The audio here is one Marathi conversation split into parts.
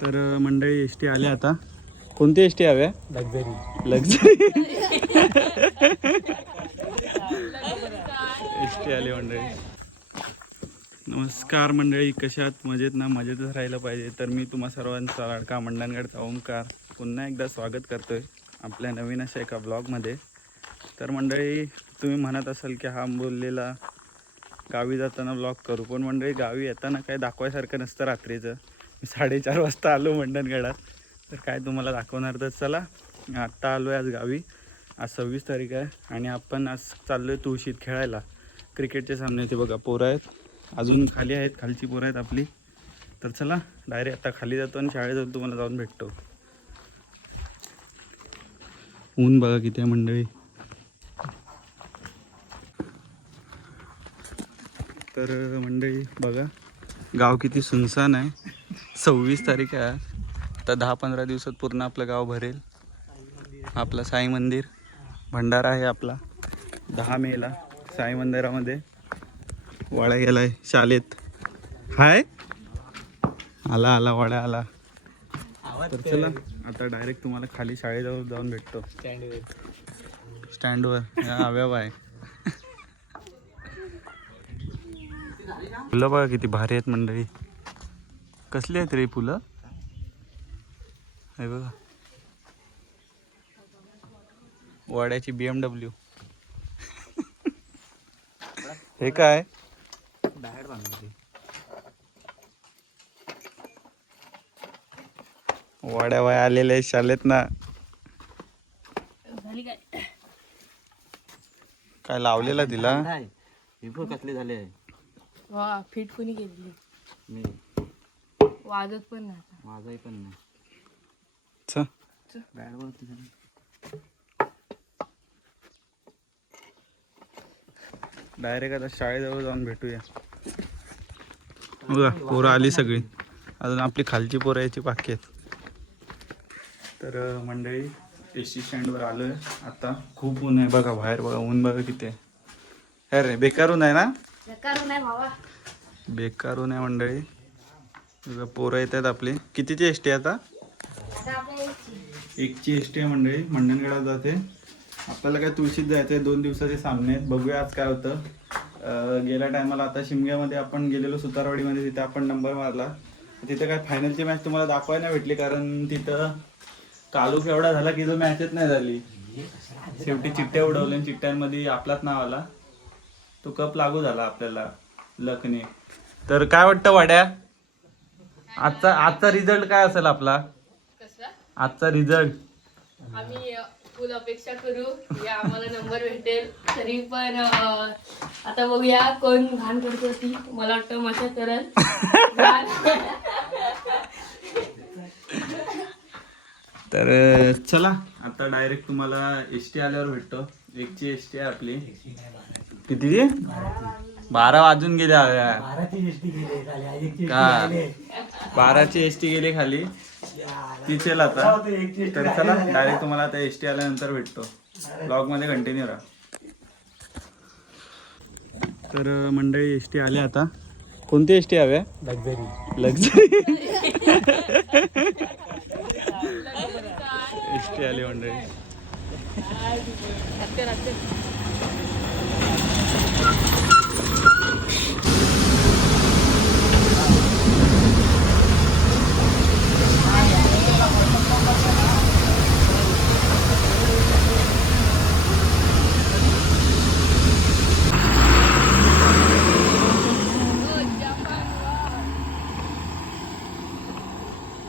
तर मंडळी एस टी आल्या आता. कोणती एस टी हव्या लक्झरी लक्झरी एस टी आली मंडळी. नमस्कार मंडळी कशात मजेत ना? मजेतच राहिलं पाहिजे. तर मी तुम्हा सर्वांचा लाडका मंडणगडचा ओंकार. पुन्हा एकदा स्वागत करतोय आपल्या नवीन अशा एका ब्लॉगमध्ये. तर मंडळी तुम्ही म्हणत असाल की हा बोललेला गावी जाताना ब्लॉग करू. पण मंडळी गावी येताना काय दाखवायसारखं नसतं रात्रीचं. साडेचार वाजता आलो मंडणगडात. तर काय तुम्हाला दाखवणार तर चला. आत्ता आलो आहे आज गावी. आज सव्वीस तारीख आहे आणि आपण आज चाललो आहे तुळशीत खेळायला. क्रिकेटचे सामने ते बघा पोरं आहेत. अजून खाली आहेत खालची पोरं आहेत आपली. तर चला डायरेक्ट आता खाली जातो आणि शाळेत जाऊन तुम्हाला जाऊन भेटतो. ऊन बघा किती आहे मंडळी. तर मंडळी बघा गाव किती सुनसान आहे. सव्वीस तारीख आहे आज. आता दहा पंधरा दिवसात पूर्ण आपलं गाव भरेल. आपलं साई मंदिर भंडारा आहे आपला. दहा मेला साई मंदिरामध्ये. वाड्या गेलाय शाळेत. हाय? आला आला वाड्या आला. तर चला आता डायरेक्ट तुम्हाला खाली शाळेजवळ जाऊन भेटतो. स्टँडवर हव्या आहे फुलं बघा किती भारी आहेत मंडळी. कसली आहेत रे फुलं? हे बघा. वाड्याची बी एम डब्ल्यू हे काय? बाहेर बांधली वाड्या वाय आलेल्या आहेत शाळेत ना. झाली काय? काय लावलेला तिला? कसले झाले वा फिट कोणी केली? मी. वाजत पण नाही आता. माझाही पण नाही. च. बॅट. डायरेक्ट आता शाळेजवळ जाऊन भेटूया. बघा पोरं आली सगळी. अजून आपली खालची पोरं यायची बाकी आहेत. तर अं, मंडळी एस स्टँडवर आलो आहे आता खूप ऊन आहे. बघा बाहेर बघा ऊन बघा किती आहे. हे रे बेकार ऊन आहे ना? बेकार नाही भावा. बेकार ऊन आहे मंडळी. बघा, पोरं येत आहेत आपले. कितीची एस टी आता आता? एकची एस टी आहे मंडळी. मंडणगडा जाते. आपल्याला काय तुळशीत जायचं आहे दोन दिवसाचे सामने आहेत. बघूया आज काय होतं. गेल्या टायमाला आता शिमग्यामध्ये आपण गेलेलो सुतारवाडीमध्ये. तिथे आपण नंबर मारला. तिथे काय फायनलची मॅच तुम्हाला दाखवायला नाही भेटली कारण तिथं कालूक एवढा झाला की जो मॅचच नाही झाली. शेवटी चिठ्ठ्या उडवल्या आणि चिठ्ठ्यांमध्ये आपलाच नाव आला. तो कप लागू झाला आपल्याला लखने तर काय वाटतं वाड्या? आजचा आजचा रिझल्ट काय असेल आपला? कसला? आजचा रिझल्ट आम्ही अ, फुल अपेक्षा करू. या आम्हाला नंबर भेटेल. तरी पण अ, आता बघूया कोण घाण करतो ती. मला वाटतं मशा करल. घाण. तर अं, चला आता डायरेक्ट तुम्हाला एस टी आल्यावर भेटतो. एकची एस टी आहे आपली. कितीची? बारा वाजून गेल्या का? बाराची एस टी गेली खाली? ती चल आता. तर चला डायरेक्ट तुम्हाला आता एस टी आल्यानंतर भेटतो. ब्लॉगमध्ये कंटिन्यू राहा. तर मंडळी एस टी आल्या आता. कोणती एस टी हव्या लक्झरी लक्झरी एस टी आली मंडळी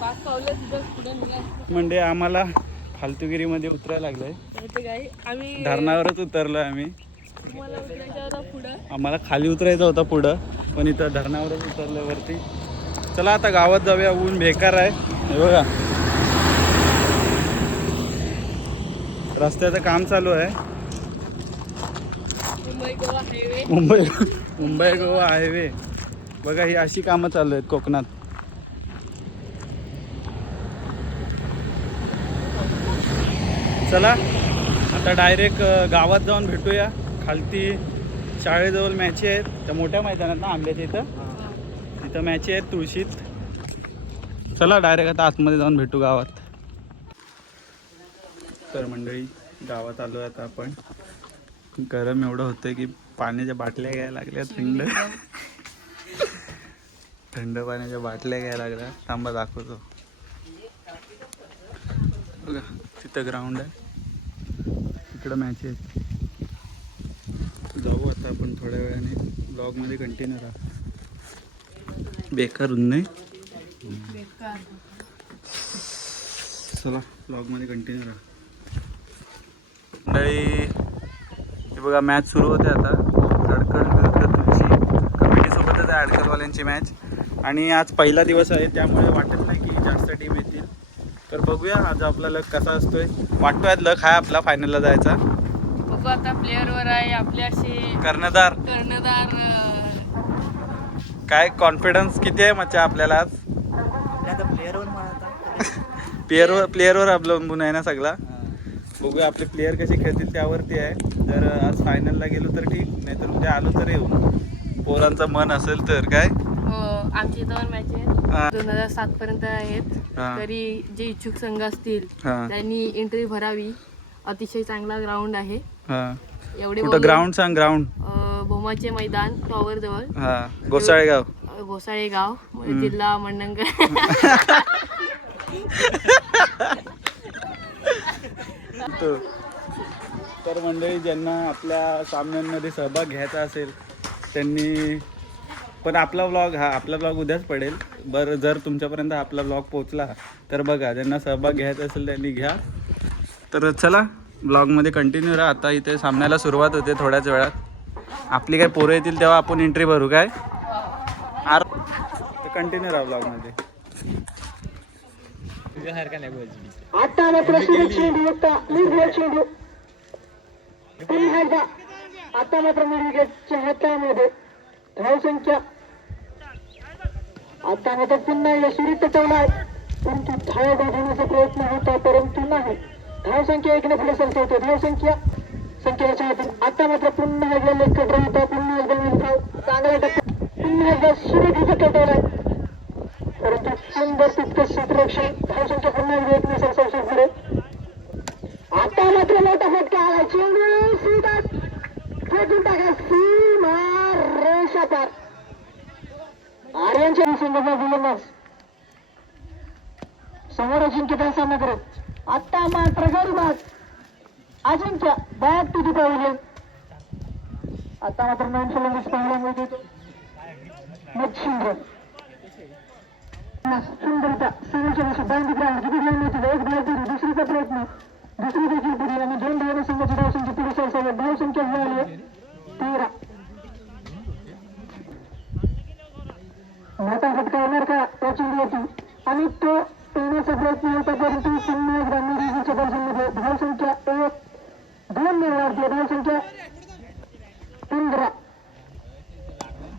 पाच पावलं तिथं पुढे निघायचं म्हणजे आम्हाला फालतुगिरीमध्ये उतरायला लागलंय. आम्ही धरणावरच उतरलोय आम्ही. आम्हाला खाली उतरायचं होतं पुढं पण इथं धरणावरच उतरलोय वरती चला आता गावात जाऊया ऊन बेकार आहे. हे बघा. रस्त्याचं काम चालू आहे. मुंबई गोवा हायवे. मुंबई मुंबई गोवा हायवे. बघा ही अशी कामं चालू आहेत कोकणात. चला आता डायरेक्ट गावात जाऊन भेटूया. खालती शाळेजवळ मॅची आहेत. त्या मोठ्या मैदानात ना आंब्याच्या इथं तिथं मॅची आहेत तुळशीत. चला डायरेक्ट आता आतमध्ये जाऊन भेटू गावात. तर मंडळी गावात आलो आता आपण. गरम एवढं होतं की पाण्याच्या बाटल्या घ्यायला लागल्या थंड. थंड पाण्याच्या बाटल्या घ्यायला लागल्या. थांबा दाखवतो. बघा. तिथं ग्राउंड आहे. इकडं मॅच आहे जाऊ आता आपण थोड्या वेळाने. ब्लॉगमध्ये कंटिन्यू राहा. बेकार होऊन नाही चला ब्लॉगमध्ये कंटिन्यू राहा. मंडळी हे बघा मॅच सुरू होते आता. अडकल तुमची. कमिटीसोबतच आहे अडकलवाल्यांची मॅच आणि आज पहिला दिवस आहे त्यामुळे वाटत नाही की जास्त टीम येते बघूया आज आपला लक कसा असतोय. वाटतोय आज लक आहे आपला फायनलला जायचा. बघू आता प्लेअरवर आहे आपले असे कर्णधार. कर्णधार काय कॉन्फिडन्स किती आहे मच्छा आपल्याला आज? प्लेअरवर प्लेअरवर प्लेअरवर अवलंबून आहे ना सगळा. बघूया आपले प्लेअर कसे खेळतील त्यावरती आहे. जर आज फायनलला गेलो तर ठीक नाहीतर उद्या आलो तर येऊ. पोरांचं मन असेल तर काय? हो आमची दोन मॅच. आहेत. दोन हजार सात पर्यंत आहेत. तरी जे इच्छुक संघ असतील त्यांनी एंट्री भरावी. अतिशय चांगला ग्राउंड आहे. हा. एवढे ग्राउंड सांग ग्राउंड भोमाचे मैदान टॉवर जवळ. हा. गोसाळेगाव अं, घोसाळे गाव जिल्हा मंडणगड तो. तर मंडळी ज्यांना आपल्या सामन्यांमध्ये सहभाग घ्यायचा असेल त्यांनी पण आपला ब्लॉग हा आपला ब्लॉग उद्याच पडेल. बरं जर तुमच्यापर्यंत आपला ब्लॉग पोचला तर बघा ज्यांना सहभाग घ्यायचा असेल त्यांनी घ्या. तर चला ब्लॉगमध्ये कंटिन्यू राहा. आता इथे सामन्याला सुरुवात होते थोड्याच वेळात. आपली काय पोरं येतील तेव्हा आपण एंट्री भरू काय? आर कंटिन्यू राहा ब्लॉगमध्ये तुझ्यासारखा नाही बोलची आता मात्र धावसंख्या आता मात्र पुन्हा यशस्वी सुरी परंतु धाव गाठवण्याचा प्रयत्न होता परंतु नाही. धावसंख्या एकने पुढे सरकवते धावसंख्या संख्येच्या हातून आता मात्र पुन्हा एकदा लेख कट होता. पुन्हा एकदा धाव चांगला टप्पा पुन्हा एकदा सुरेख टटवलाय परंतु सुंदर तितकं क्षेत्ररक्षण धावसंख्या पुन्हा एकदा एक नसेल पुढे. आता मात्र मोठा फटका आला. चेंडू सुद्धा फेकून टाका सीमा रेषा पार आर्यांच्या संघाचा गोलंदाज समोर सामना करत आता मात्र गरीबाज अजिंक्य बॅक टू दी आता मात्र नवीन फलंदाज पाहायला मिळतो मच्छिंद्र सुंदरता सिंगलच्या दिवशी बांधी ग्राउंड किती एक दुसरीचा प्रयत्न दुसरी देखील पुरी आणि दोन धावने संघाची धावसंख्या पुढे सरसावत धावसंख्या झाली तेरा माता फटका येणार का त्या चेंडूवरती आणि तो येण्याचा प्रयत्न होता परंतु पुन्हा एकदा मिरवीच्या दर्शनमध्ये धावसंख्या एक दोन निर्वाळते धावसंख्या पंधरा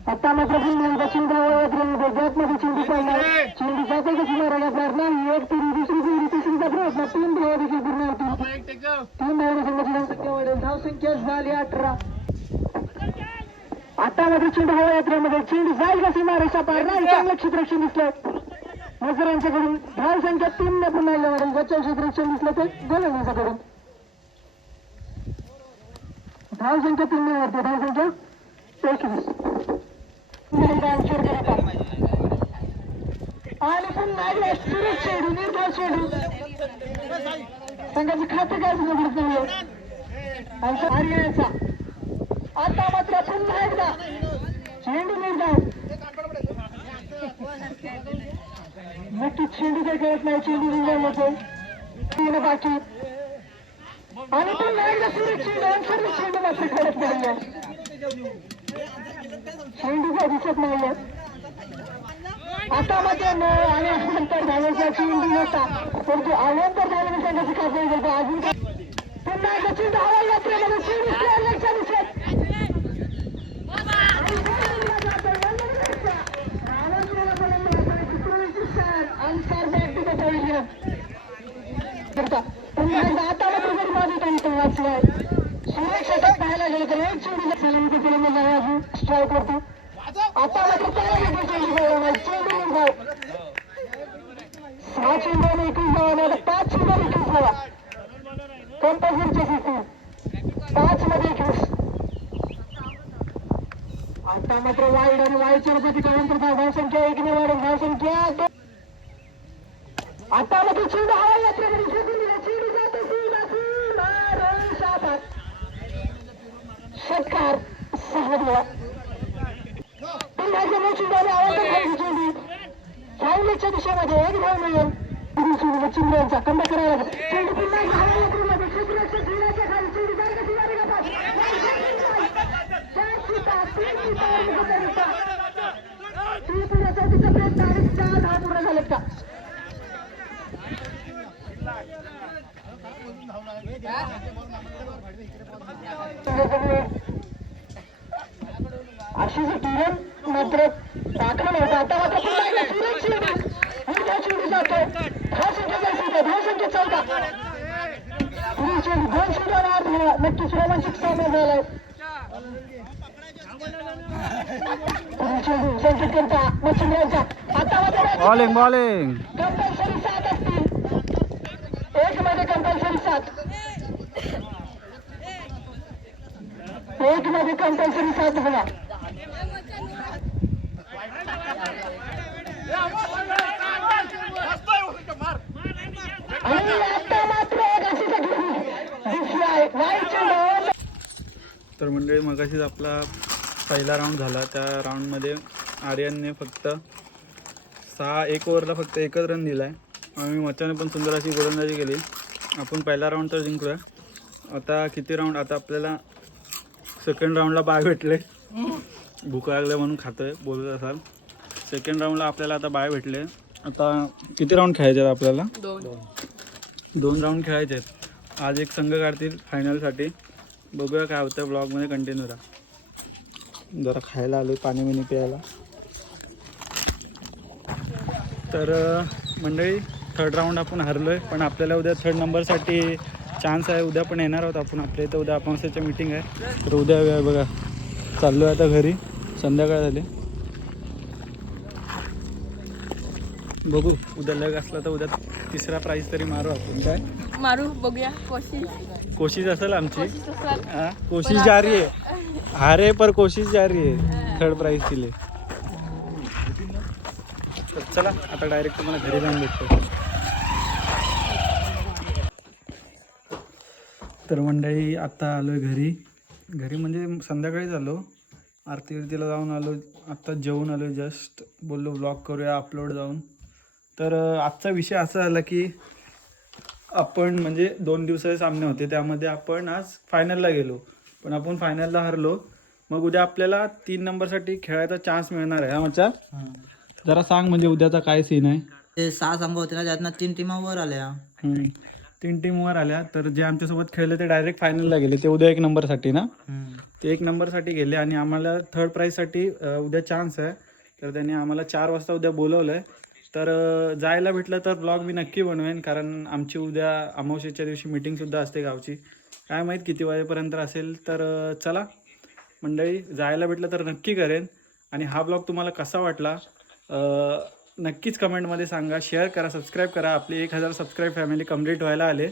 आता मात्र पुन्हा एकदा चेंडू वळवण्यामध्ये बॅटमध्ये चेंडू पडला चेंडू जाते कशी मारायला पार नाही एक फेरी दुसरी फेरी तिसरीचा प्रयत्न तीन धावा देखील पूर्ण होती धावसंख्या झाली अठरा. आता मध्ये चेंडू हवा यात्रेमध्ये. चेंडू जाईल कशी पार. नाही चांगलं क्षेत्ररक्षण दिसलं. मजुरांच्याकडून धावसंख्या तीन ने पुन्हा वाढेल ज्याच्या क्षेत्ररक्षण दिसलं ते गोलंदाजाकडून. धावसंख्या तीन ने वाढते धावसंख्या एकवीस. आणि पुन्हा एकदा निर्धाव चेंडू. संघाची खाते काय उघडत नाही नाहीये. आणि हरियाणाचा आता मात्र पुन्हा एकदा चेंडू निर्धाव नक्की चेंडू काही कळत नाही चेंडू निर्धाव होतो तीन बाकी. आणि पुन्हा एकदा सुरेश चेंडू आणि सुरेश चेंडू मात्र खेळत नाही चेंडू काय दिसत नाहीये. आता मात्र आणि नंतर झाल्याचा चेंडू होता. परंतु आल्यानंतर झाल्यानंतर त्याची खात्री करतो अजून काय पुन्हा एकदा चेंडू हवा यात्रेमध्ये चेंडू player लक्षात दिसत अन्सर बॅक टू द पॅव्हिलियन पुन्हा एकदा आता मात्र जरी माझी त्यांनी वाचलाय सुरेश षटक पाहायला गेलं तर एक चेंडू सलामीची फलंदाज आहे अजून स्ट्राईक वरती आता मात्र त्याला देखील चेंडू खेळला नाही चेंडू निर्धाव चेंडूने एकवीस धावा आता पाच चेंडूवर एकवीस धावा कंपल्सरीच्या सिस्टीम पाच मध्ये एकवीस आता मात्र वाईड आणि वाईडच्या रूपाची कालांतर धावसंख्या एक ने वाढ धावसंख्या आता मात्र चेंडू हवाई यात्रेमध्ये चेंडू जातो सीमा सीमा रे शाबास षटकार सहा धावा पुन्हा एकदा मोठी धावा आवाजात फाऊलच्या दिशेमध्ये एक धाव मिळेल. चेंडू चिंद्रांचा कंबा करायला पूर्ण झालेत का? अशी जी किरण मात्र होता. आता मात्र पुन्हा एकदा सुरेख चेंडू मोठा चेंडू जातो. दहा संख्येचा सुद्धा दहा संख्या चौदा पुढील चेंडू दोन चेंडूवर आत झाला नक्कीच रोमांचक सामना झालाय. पुढील चेंडू संकेत करता मच्छिंद्रांचा. आता मात्र बॉलिंग बॉलिंग कंपल्सरी सात असतील. एक मध्ये कंपल्सरी सात. एक मध्ये कंपल्सरी सात झाला आणि आता मात्र एक अशी दिसली आहे वाईट चेंडू तर मंडळी मगाशीच आपला पहिला राऊंड झाला. त्या राऊंडमध्ये आर्यनने फक्त सहा एक ओव्हरला फक्त एकच रन दिला आहे आणि मच्छाने पण सुंदर अशी गोलंदाजी केली. आपण पहिला राऊंड तर जिंकूया आता किती राऊंड आता आपल्याला सेकंड राऊंडला बाय भेटले. भूक लागले म्हणून खातोय बोलत असाल. सेकंड राऊंडला आपल्याला आता बाय भेटले. आता किती राऊंड खेळायचे आहेत आपल्याला? दोन. दोन राऊंड खेळायचे आहेत. आज एक संघ काढतील फायनलसाठी बघूया काय होतं ब्लॉगमध्ये कंटिन्यू राहा. जरा खायला आलो पाणी बिणी प्यायला. तर मंडळी थर्ड राऊंड आपण हरलो आहे पण आपल्याला उद्या थर्ड नंबरसाठी चान्स आहे. उद्या पण येणार आहोत आपण. आपल्या इथं उद्या अमावस्याच्या मीटिंग आहे. तर उद्या बघा. चाललो आहे आता घरी. संध्याकाळ झाली. बघू. उद्या लग असला तर उद्या तिसरा प्राईज तरी मारू आपण. काय? मारू बघूया. कोशिश. कोशिश असेल आमची. कोशिश असाल हाँ, कोशिश जारी है हारे पर कोशिश जारी है थर्ड प्राइज के लिए तर चला आता डायरेक्ट तुम्हाला घरी जाऊन भेटतो. तर मंडळी आता आलो आहे घरी. घरी म्हणजे संध्याकाळीच आलो. आरती विरतीला जाऊन आलो. आत्ता जेवून आलो जस्ट बोललो ब्लॉग करूया अपलोड जाऊन. तर आजचा विषय असा झाला की आपण म्हणजे दोन दिवसाचे सामने होते. त्यामध्ये आपण आज फायनलला गेलो. पण आपण फायनलला हरलो. मग उद्या आपल्याला तीन नंबरसाठी खेळायचा चान्स मिळणार आहे हा मच्छा जरा सांग म्हणजे उद्याचा काय सीन आहे? ते सहा संघ होते ना त्यातनं तीन टीमा वर आल्या. हम्म. तीन टीमवर आल्या. तर जे आमच्यासोबत खेळले ते डायरेक्ट फायनलला गेले. ते उद्या एक नंबरसाठी ना? ते एक नंबरसाठी गेले आणि आम्हाला थर्ड प्राईजसाठी अ, उद्या चान्स आहे. तर त्यांनी आम्हाला चार वाजता उद्या बोलवलं आहे तर जायला भेटलं तर ब्लॉग मी नक्की बनवेन कारण आमची उद्या अमावस्येच्या दिवशी मीटिंगसुद्धा असते गावची. काय माहीत किती वाजेपर्यंत असेल तर चला. मंडळी जायला भेटलं तर नक्की करेन. आणि हा ब्लॉग तुम्हाला कसा वाटला नक्कीच कमेंटमध्ये सांगा. शेअर करा सबस्क्राईब करा. आपली एक हजार सबस्क्राईब फॅमिली कंप्लीट व्हायला आले.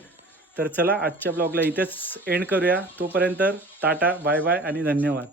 तर चला आजच्या ब्लॉगला इथेच एंड करूया. तोपर्यंत टाटा बाय बाय आणि धन्यवाद.